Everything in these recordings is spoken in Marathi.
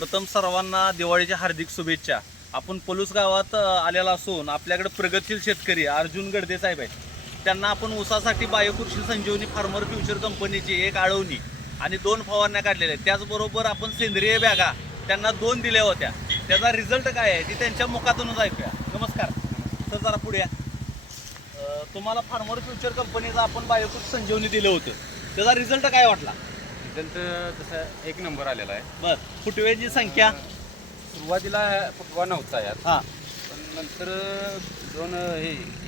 प्रथम सर्वांना दिवाळीच्या हार्दिक शुभेच्छा. आपण पलूस गावात आलेला असून आपल्याकडे प्रगतशील शेतकरी अर्जुन गडदे साहेब आहेत. त्यांना आपण ऊसासाठी बायोकृषी संजीवनी फार्मर फ्युचर कंपनीची एक आळवणी आणि 2 फवारण्या काढलेल्या आहेत. त्याचबरोबर आपण सेंद्रिय बॅगा त्यांना 2 दिल्या होत्या. त्याचा रिझल्ट काय आहे ती त्यांच्या मुखातूनच ऐकूया. नमस्कार सर, जरा पुढे या. तुम्हाला फार्मर फ्युचर कंपनीचं आपण बायोकृषी संजीवनी दिलं होतं, त्याचा रिझल्ट काय वाटला? रिझल्ट तसा 1 नंबर आलेला आहे. बरं, फुटव्याची संख्या सुरुवातीला फुटवा नव्हता यात, हां पण नंतर 2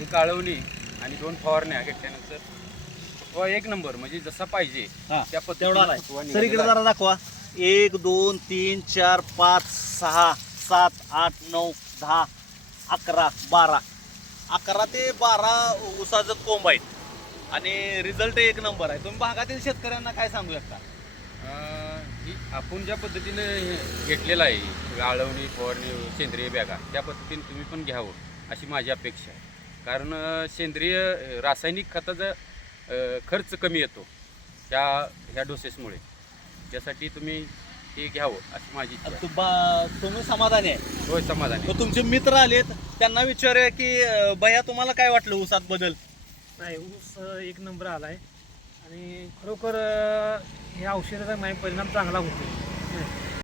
एक आळवणी आणि 2 फवारण्या घेतल्यानंतर फुटवा 1 नंबर, म्हणजे जसा पाहिजे हां त्या तेवढा पद्धतीने आलाय. फुटवा सर इकडे निघालेला जरा दाखवा. 1 2 3 4 5 6 7 8 9 10 11 12 11 ते 12 ऊसाचं कोंब आहेत आणि रिझल्ट 1 नंबर आहे. तुम्ही भागातील शेतकऱ्यांना काय सांगू शकता? ही आपण ज्या पद्धतीने घेतलेला आहे आळवणी फवारणी सेंद्रिय बॅगा, त्या पद्धतीने तुम्ही पण घ्यावं अशी माझी अपेक्षा आहे. कारण सेंद्रिय रासायनिक खताचा खर्च कमी येतो ह्या डोसेसमुळे. त्यासाठी तुम्ही हे घ्यावं अशी माझी इच्छा आहे. तुम्ही समाधानी आहे? होय, समाधानी. तर तुमचे मित्र आलेत, त्यांना विचारूया की भैया तुम्हाला काय वाटलं ऊसात बदल? नाही, ऊस 1 नंबर आला आहे आणि खरोखर ह्या औषधाचा नाही परिणाम चांगला होतो.